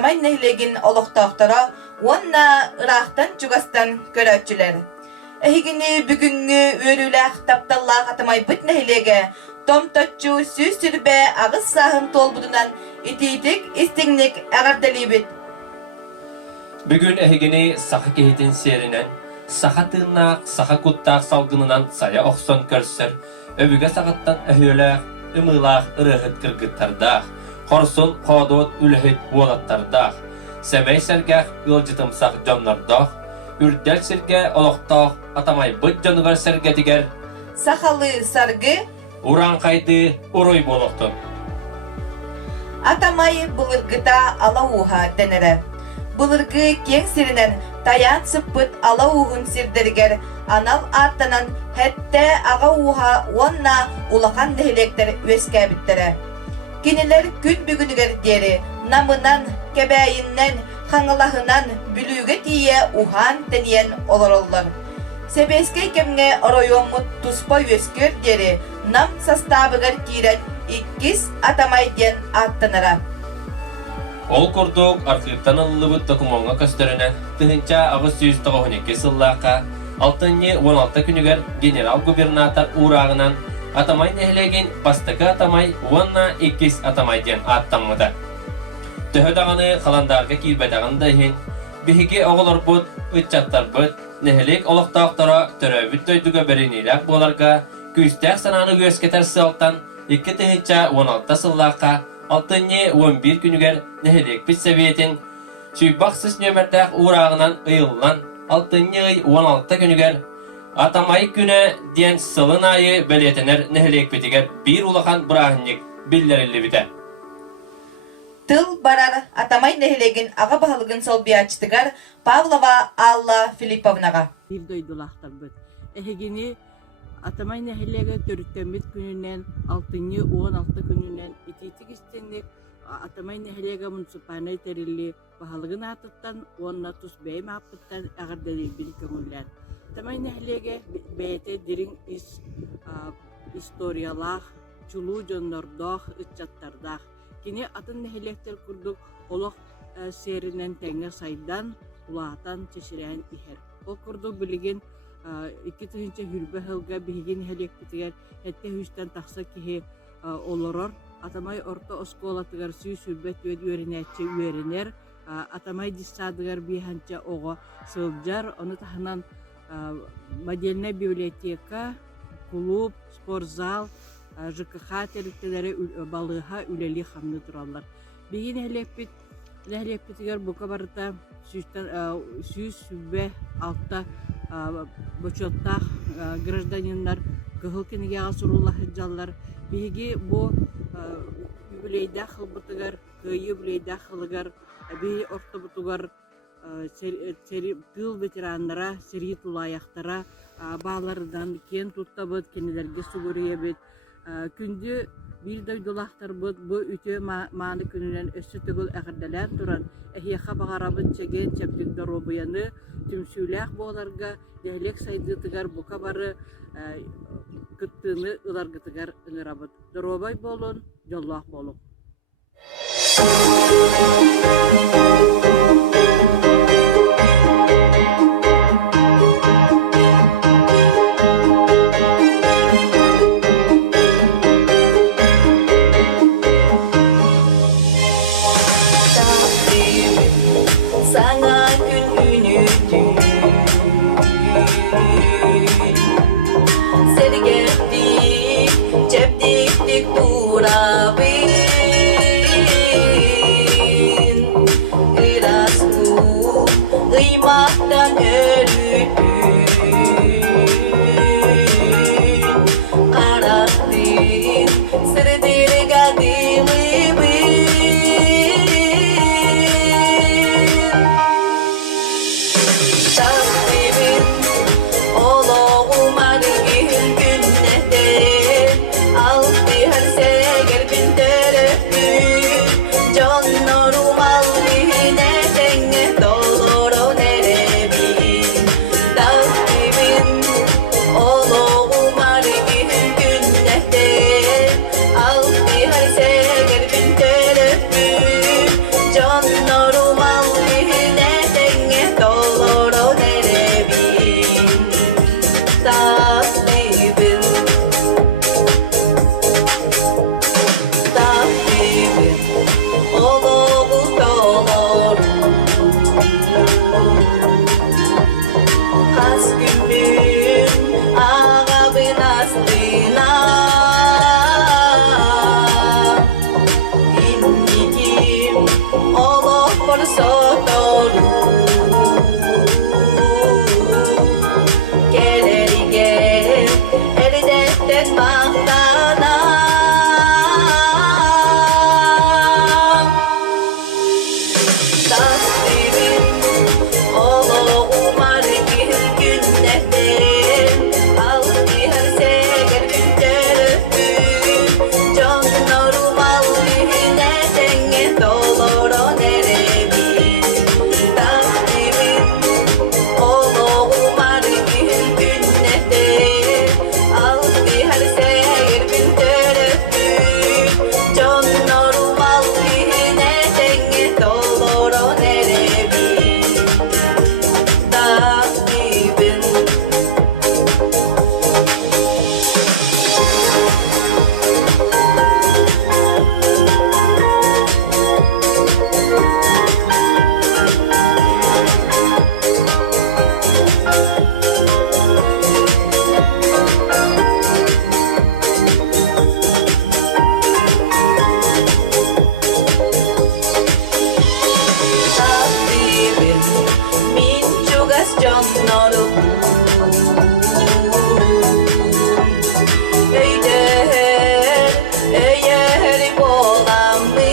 Атамай нэһилиэгин олохтоохтора уонна ыраахтан чугастан көрөөчүлер. Эхигини бүгүнгү улэһит тапталлаах Атамайбыт нэһилиэгэ томточчу сүз сүрбе агыс саахын толбудунан итиитик истиңник эҕэрдэлибит. Бүгүн эхигини саха кehitин серинен саха тыыннаах саха куттаах салгынынан сая охсон көрсөр өбүгө сагаттан өһүөлээх Ымыылаах ырыаһыт кыргыттардаах хорсун хоодуот улэһит уолаттардаах сэмэй-сэргэх ыалдьытымсах дьоннордоох үрдэл сиргэ олохтоох Атамайбыт дьоннордоох Сахалы саргы уран кайды уруй болохтун. Атамай былыргыта алауха тенере. Былыргы кэнсиэринен таян сыппыт алаухун сирдергер анал аттанан хэтте ага уха уонна улахан нэһилиэктер үөскээбиттере. Кинилер күн бүгүнүгер диэри намынан, кэбээйиннен, хаңылаһынан бүлүүгэ тие ухан тениен олороллар. Себескей кемге оройоммут туспа үөскөр диэри нам составыгар киирен 2 Атамай диэн аттанара. Ол курдук архивтан ыллыбыт документга көстөрүнөн тыһынча агыс 192 сыллаакка Алтынньы 16 күнүгер генерал-губернатор ураагынан Атамай нэһилиэгин бастыкы Атамай уонна 2 Атамай диэн аттаммыта. Төһөдаганы халандарга киирбетагындайын биһиги оголорбут ыччаттарбыт нэһилиэг олохтоохтора төрөбүт дойдуга беринилээх буоларга күстээх санааны үөскетер сылтан 2 тыһынча 16 сыллаакка Алтынньы 11 күнүгер нэһилиэкпит советин сүйбахсыз нөмердээх ураагынан ыйыллан Алтынньы 16 күнүгер Атамай күнэ диэн сылын аайы бэлиэтэнэр нэһилиэкпитигэр биир улахан бырааһынньыга биллериллибите. Тыл барар Атамай нэһилиэгин ага баһалыгын солбиячтыгар Павлова Алла Филипповнага. Биир дойдулаахтарбыт. Эхигини Атамай нэһилиэгэ төрүттэммит күнүнен Алтынньы 16 күнүнен итиитик истенник Атамай нэһилиэгэ муниципальный терилли баһалыгын атыттан уонна тус бэйм аппыттан эҕэрдэлибин көңүллэр. Атамай нэһилиэгэ бэйэтэ дирин историялаах чулуу дьоннордоох ыччаттардаах кини атын нэһилиэктер курдук олох серинен тэҥҥэ сайдан улаатан чеширээн ихэр. Ол курдук билигин 2 тыһынча хүрбэ хылга биһиги нэһилиэкпитигэр этте хүстэн тахса киһи олорор Атамай орто осколатыгар сүй сүрбэт үөд үөринээччи үөринэр Атамай диссаадыгар биэхэнчэ ого сылдьар ону таһынан модельная библиотека, клуб, спортзал, ЖКХ территориялары балыха үлели хамны тураллар. Биги нэһилиэкпитигэр бука барыта сүүс сүббэ алта бочоттаах гражданиннар кыһыл кинигеага суруллаһыдьаллар. Биги бу юбилейдаах хылбытыгар, кыйы юбилейдаах хылыгар, би ортобутугар тыл ветераннара, сери тулаяқтара баалардан кен туттабыт, кенелерге сугурыйабыт. Күндү биир дойдулаахтарбыт, бу үтө мааны күнүнен өссө төгүл эҕэрдэлээн туран, эхиэхэ бағарабыт чеген чэптик доробуяны, түмсүүлээх буоларга, нэһилиэк сайдыытыгар бука бары кыттыыны ыларгытыгар ыҥырабыт. Доробай болун, дьоллоох болук. borsotoru Gelerige eridetten mahtanan Tasdibin olo umar bir günnette Aldı her seger gündörüpün Dьоннору malvihine denge doloro nerebin Tasdibin olo umar bir günnette Aldı her seger gündörüpün Dьоннору malvihine denge doloro nerebin Tasdibin Tasdibin min chugas dьоннору Eğer bolamin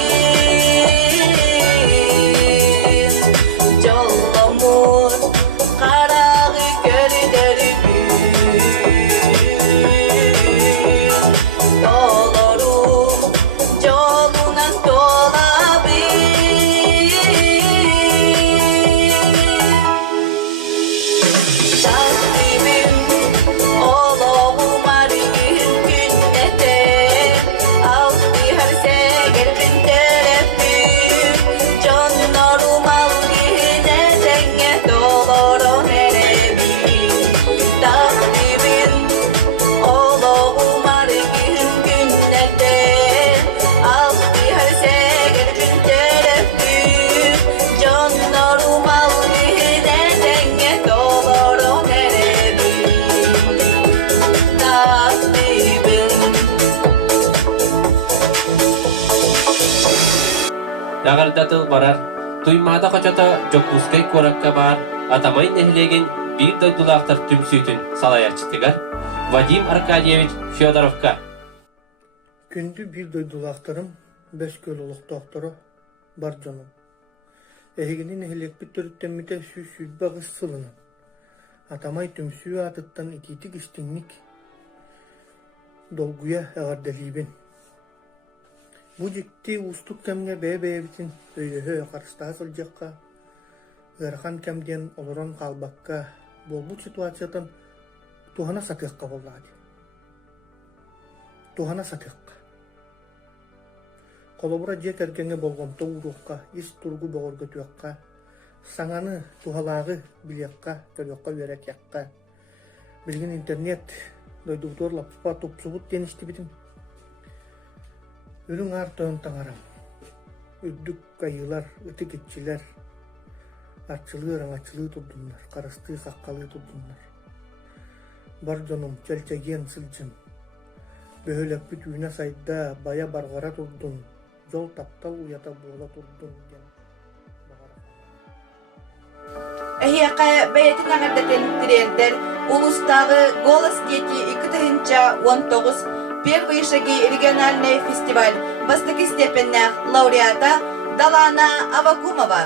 Jollomun karağı gördürüpün Dolorum jolunan dolabin Tasdibin olo umar bir günnete Aldı her seger gündörüpün Dьоннору malvihine denge doloro nerebin Tasdibin olo umar bir günnete Aldı her seger gündörüpün Dьоннору malvihine denge doloro nerebin Tasdibin Ягардатыл барар, туймада качата жокпускай коракка бар, Атамай нэһилиэгин биир дойдулаахтар түмсүүтүн салаячтыгар, Вадим Аркадьевич Федоровка. Күндү бир дойдулаахтарым, бес көл олуқтоохторо бар жонум. Эхигини нэһилиэкпит төрүттэммитэ сүүс-сүүсбагы сылын. Атамай түмсүү атыттан ититик истиңник долгуя эҕэрдэлиибин. Бу жикти устук кемге бээ-бээбитин өйдөһө карыстаа сылдьакка, ыарахан кемден олорон калбакка болбут ситуациятан тухана сатыакка боллаади. Тухана сатыакка. Колобура же кергенге болгонто уруукка, ис тургу богорго туакка, саңаны тухалаагы билиакка, көрөкка берекякка. Билген интернет дойдуутор лаппа тупсубут денистибитим. Үрүң артын таңарам. Үддүк кайылар, ыты кетчилер, ачылыы аңачылыы турдуннар, карысты каккалыы турдуннар. Бар жонум челчеген сылжым. Бөһөлөкпүт үйүнө сайда бая баргара турдун, жол таптал уята буула турдун ген. Эхияқа бәйетін аңардатын тирердер, улустағы «Голос дети» 2019 первый шаги региональный фестиваль высокой степени лауреата Далана Авакумова.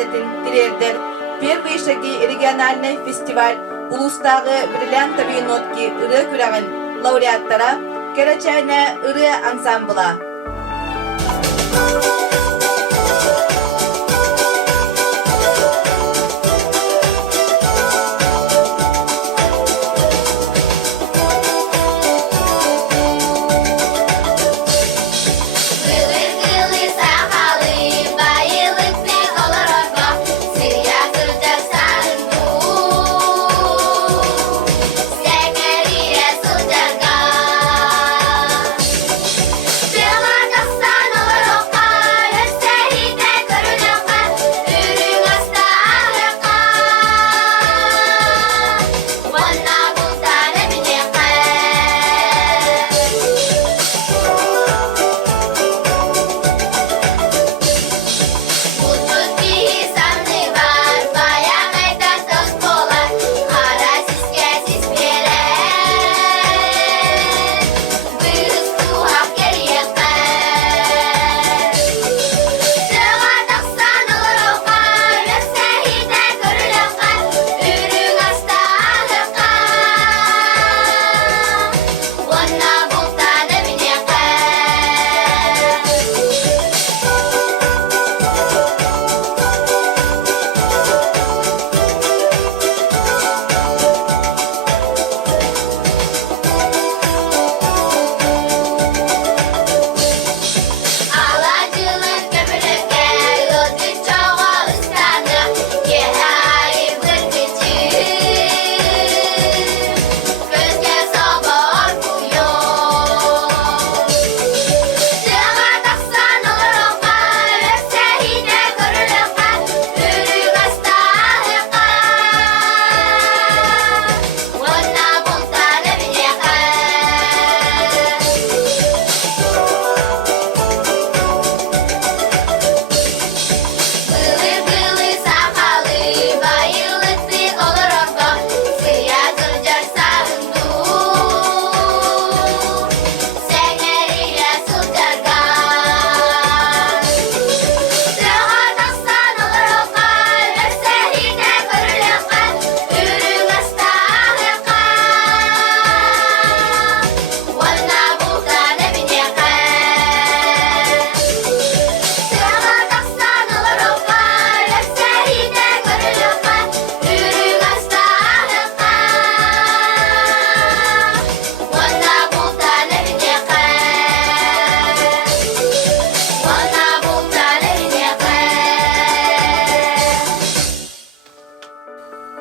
эҥэрдэtин тирэрдэр первый шаги региональный фестиваль улустагы бриллиантовые нотки ырыа күрагын лауреаттара керечайна ырыа ансамбла.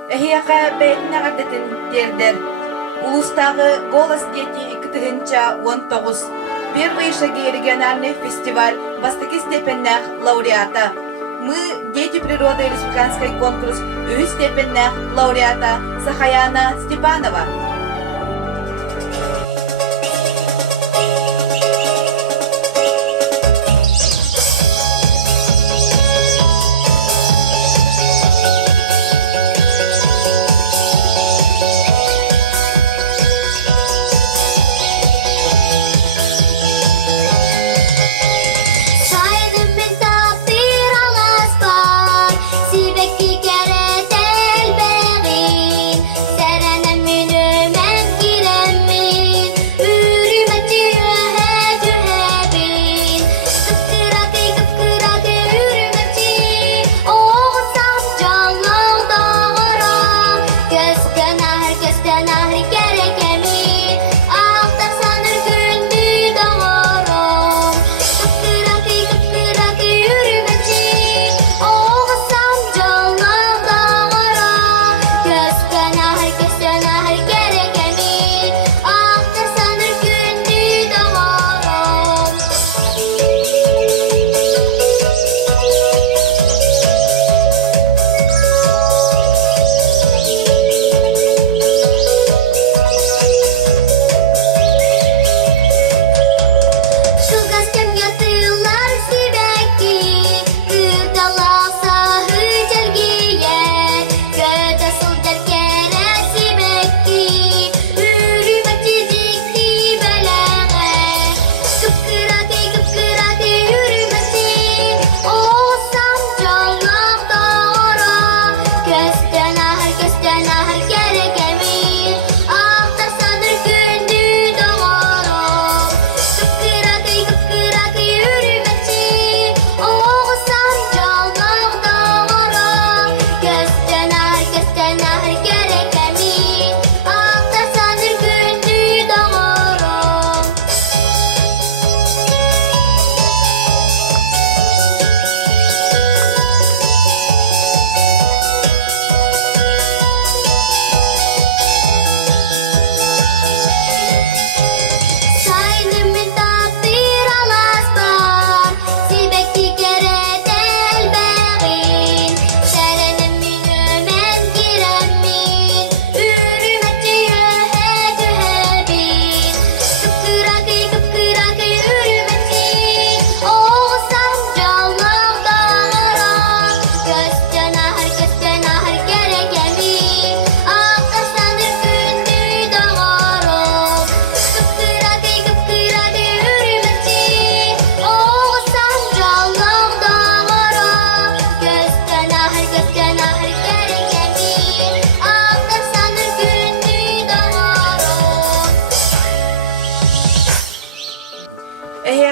Нэһилиэгэ бэйэтэнэр эҥэрдэtин тиэрдэр улустагы «Голос дети» 2019 первый шаги региональный фестиваль восточной степенных лауреата. Мы дети природы республиканский конкурс степенных лауреата Сахаяна Степанова. Сибекки керетел бегин, сәрәнәм минем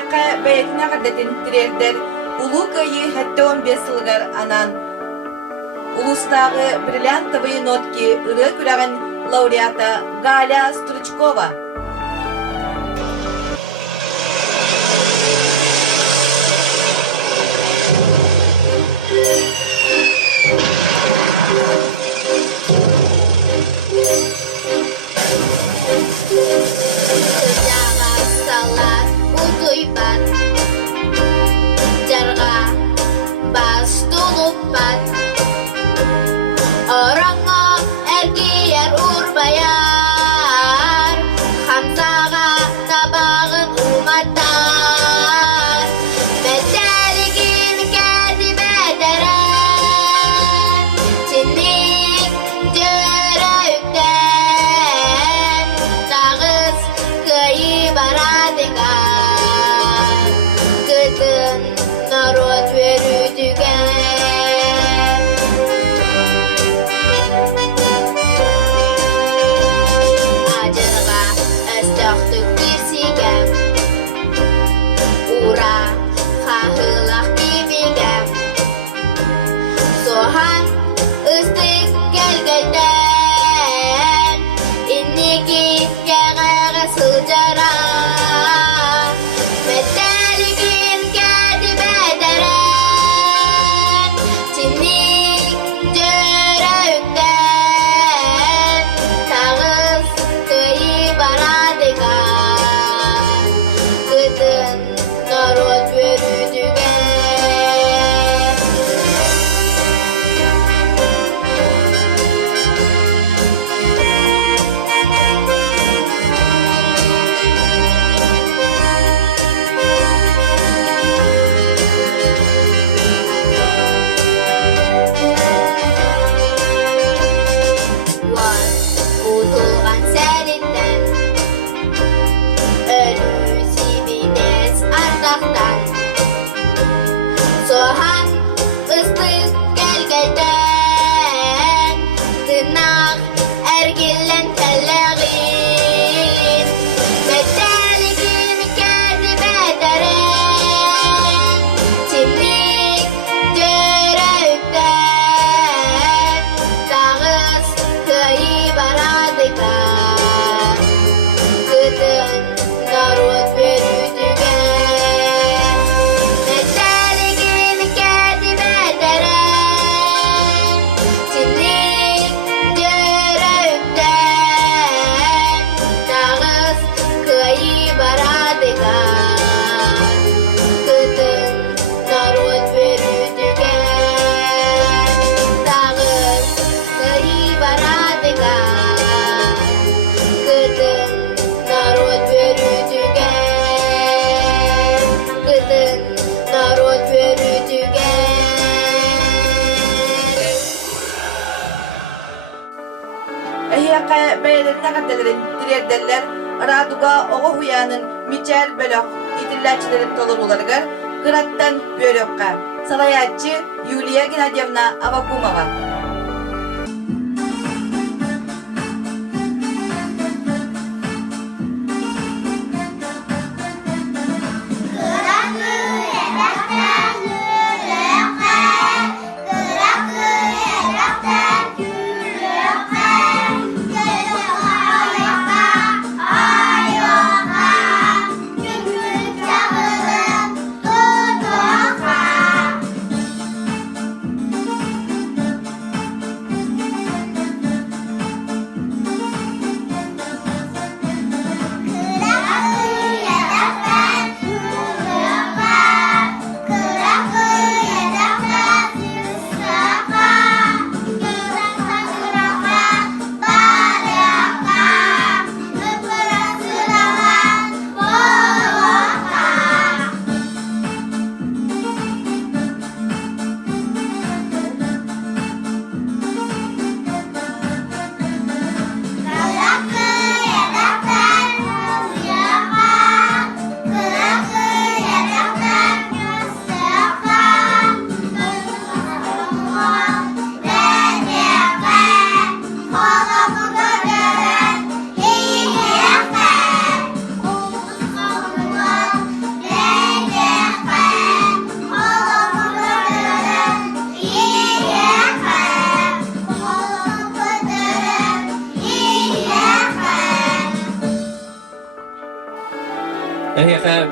Эһиэкэ бэлиэтэнэр дэтин тирэрдэр улуу кыйы 15 сылгар анан улустагы бриллиантовые нотки ырыа күрэгэн лауреата Галя Стручкова. Эһиэкэ бэлиэтэнэр дэтин тирэрдэллэр радуга оҕо хуяанын мичэл бөлөх итиллэчилэрин толоруларыгар кыраттан бөлөкка салаяччы Юлия Геннадьевна Авакумова.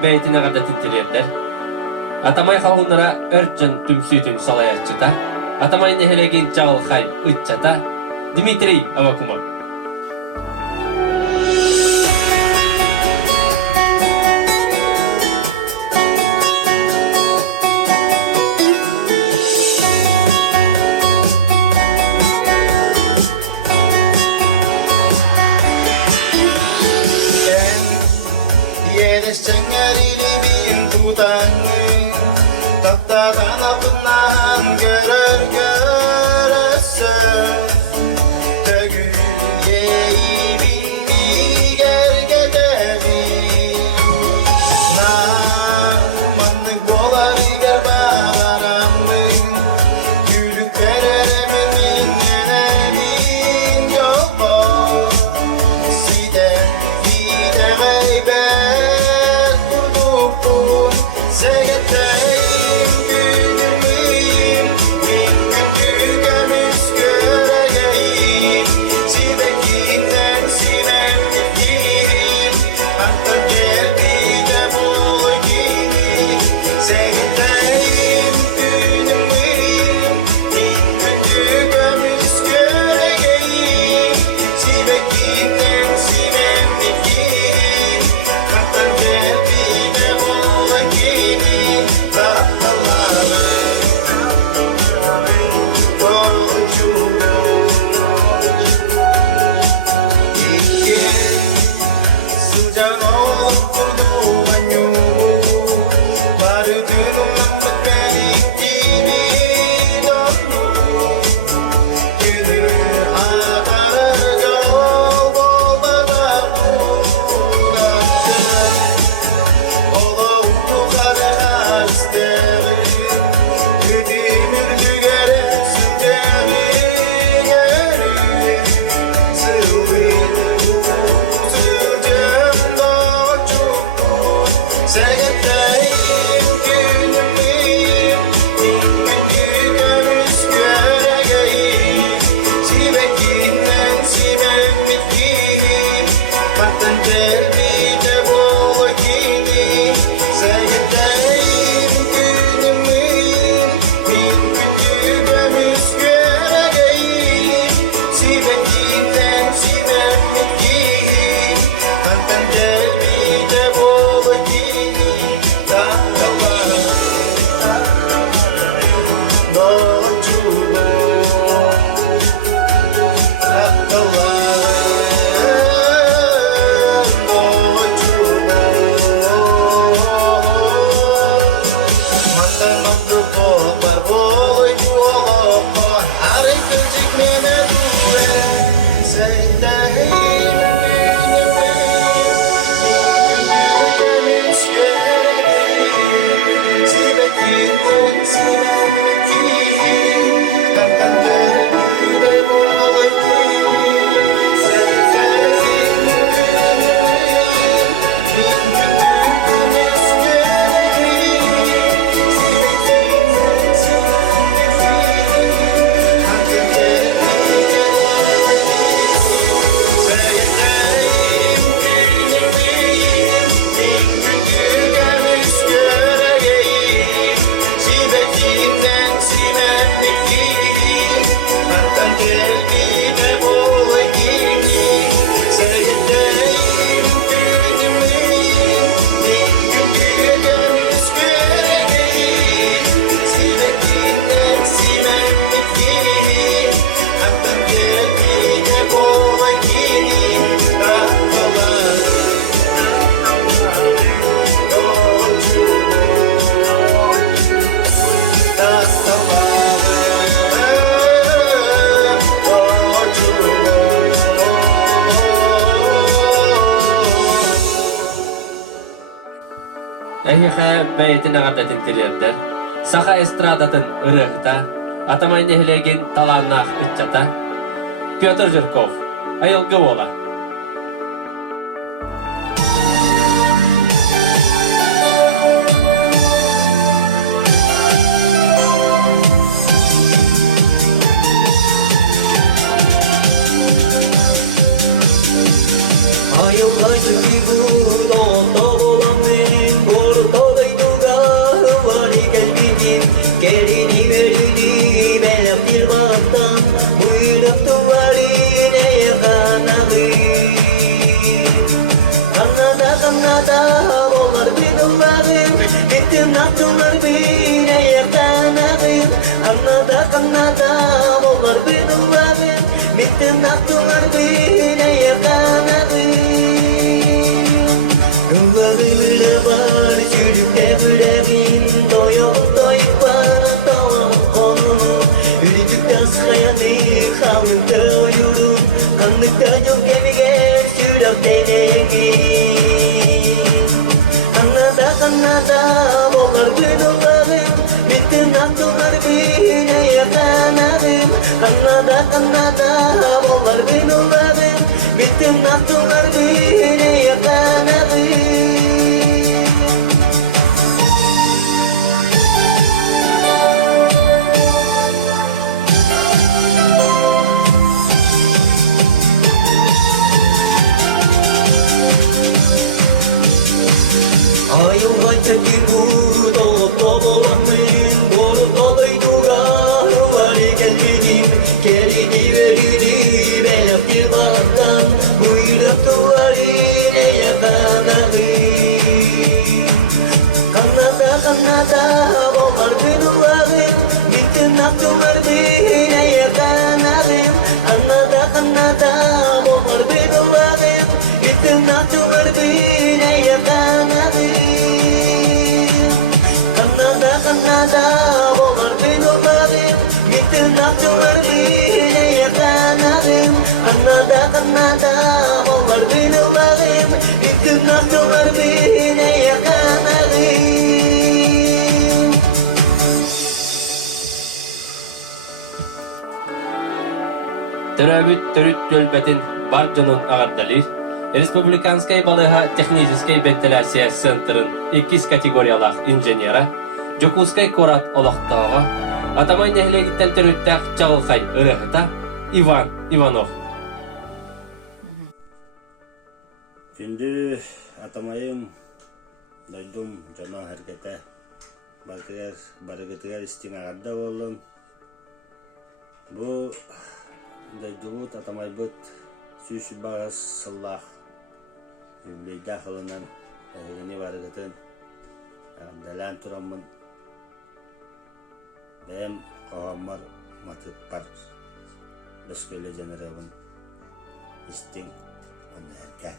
бэлиэтэнэр тинтилиэрдэр. Атамай халгыннара өрджөн түмсүйтүн салаяччыта. Атамай нэһилиэгийн чагылхай ытчата. Дмитрий Авакумов. Tattadan apından görür görürsün. Tөгün yeyi bilmi gergedemi. Namanlık bolar gerbaranlık. Gülük veremin minnenemin yolu. Siden geyber kurdukun segeteyim. Нэһилиэгэ бэлиэтэнэр тинтилиэрдэр. Саха эстрадатын ырыаһыта. Атамай нэһилиэгийн талааннаах ытчата. Петр Жирков. Айылгы ола. Ayılgaydı bir buğda, dağılan benim улағым Биттім нақтылар бін аяқтанағым Қаннада болар бін улағым Биттім нақтылар бін аяқтанағым Улағымда бар жүрікте біләгін Дойық бар тауын қонын Үрітік тас қаяны қалыңды ойырын Қандықта жол кемігер сүрек денегін Қаннада болар күн ұлағым Биттім нақтылар бін аяқтанағым Қаннада болар күн ұлағым Биттім нақтылар бін аяқтанағым Ayılğa çəkir vurud olub dolanmın Borub dolay durar var gəlməyim Gəlidi veridi bələk bir bağdan Buyurub duvarın ayaqqanağım Qannada bolar gün ulağım Bittin naqtılar bin ayaqqanağım Qannada bolar gün ulağım Bittin naqtılar bin ayaqqanağım Qannada bolar bin ulağım Bittin naqtılar bin ayaqqanağım Qannada bolar bin ulağım Bittin naqtılar bin ayaqqanağım Төрөбүт төрүт төлбөтүн бар жонун агардалыр. Республиканскай балыха технической вентиляция центрын 2 категориялах инженера, Жокускай корат олохтоого, Атамай нэһилиэгэттен төрүттэммитэ чагылхай ырыаһыта Иван Иванов. Күндү Атамайым дойдум жана херкете барыгытыгар истиң агарда болдум. Бу дойдубут Атамайбыт сүйшү багас сыллах бейда хылынан эни барыгытын далан тураммын. Бэм коомар матыт бар бескөле жанарабын истиң онерке.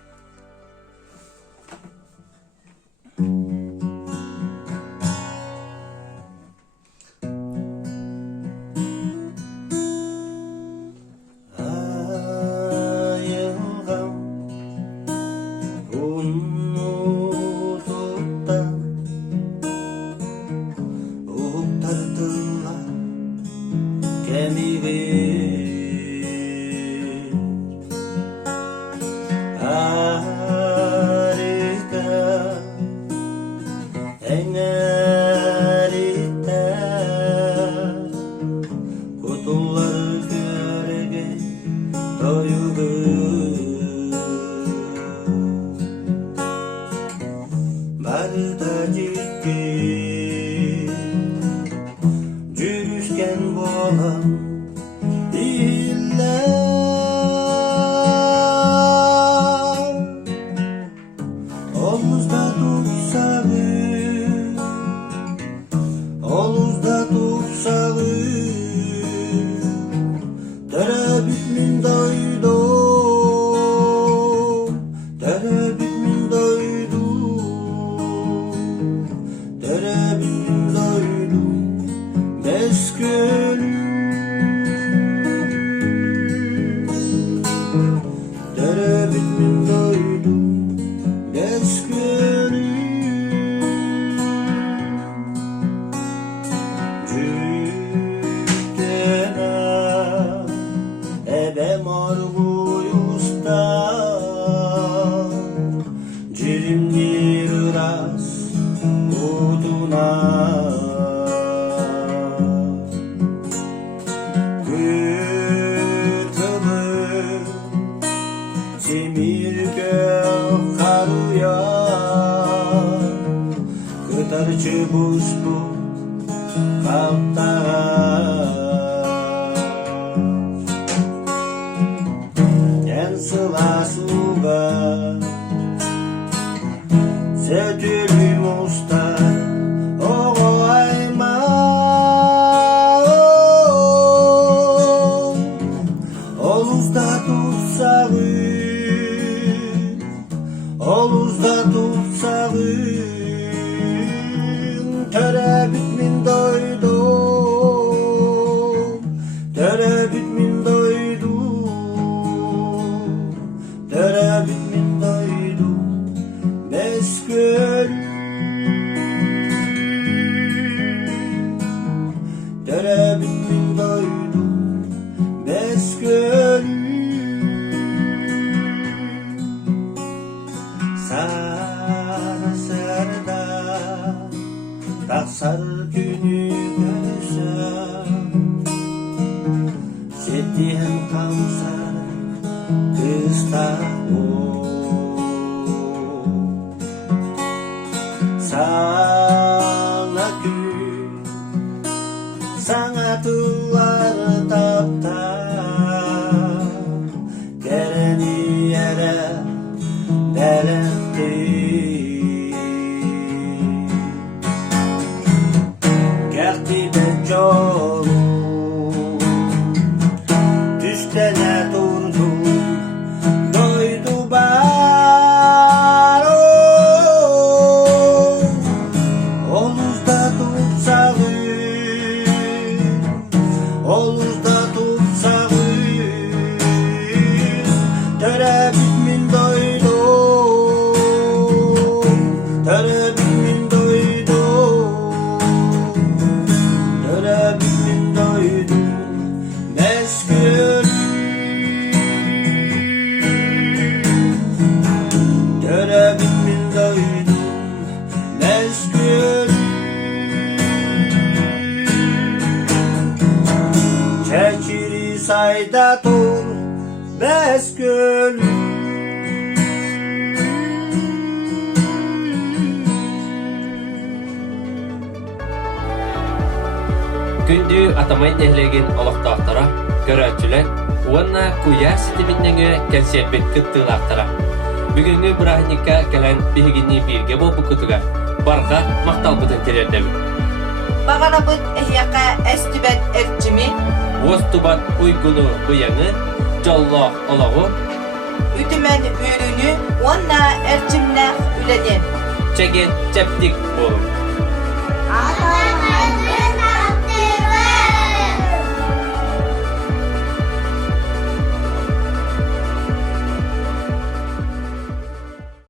Сетүлү муста Тақсар күні көрсөм Сетен қамсар кыстақ Саңа күн, саңа тулар таптап Керени ере бәлікті Кәқтибет жолу Түстене турдум Дойду бар Олузда тупсағын Төрәбит мин дойдум Төрәбит мин дойдум Мәскүл Төрәбит мин дойдум Мәскүл Çekiri sayda tur Мәскүл Күндү Атамай нэһилиэген олохтоохтара, көрөөчүлөр, уонна куя ситиминнеңе кэнсиэрбит кыттыылаахтара. Бүгүнгү бырааһынньыга келен биһигинни биирге болбу кутуга, барга макталбытын терердебит. Бағарабыт эхияқа әстүбәт әрчими, Уостубат уйгуну уяңы, жоллоох олоғу, үтімен үйрүнү, онна әрчимнәқ үленен. чеген чептик болум.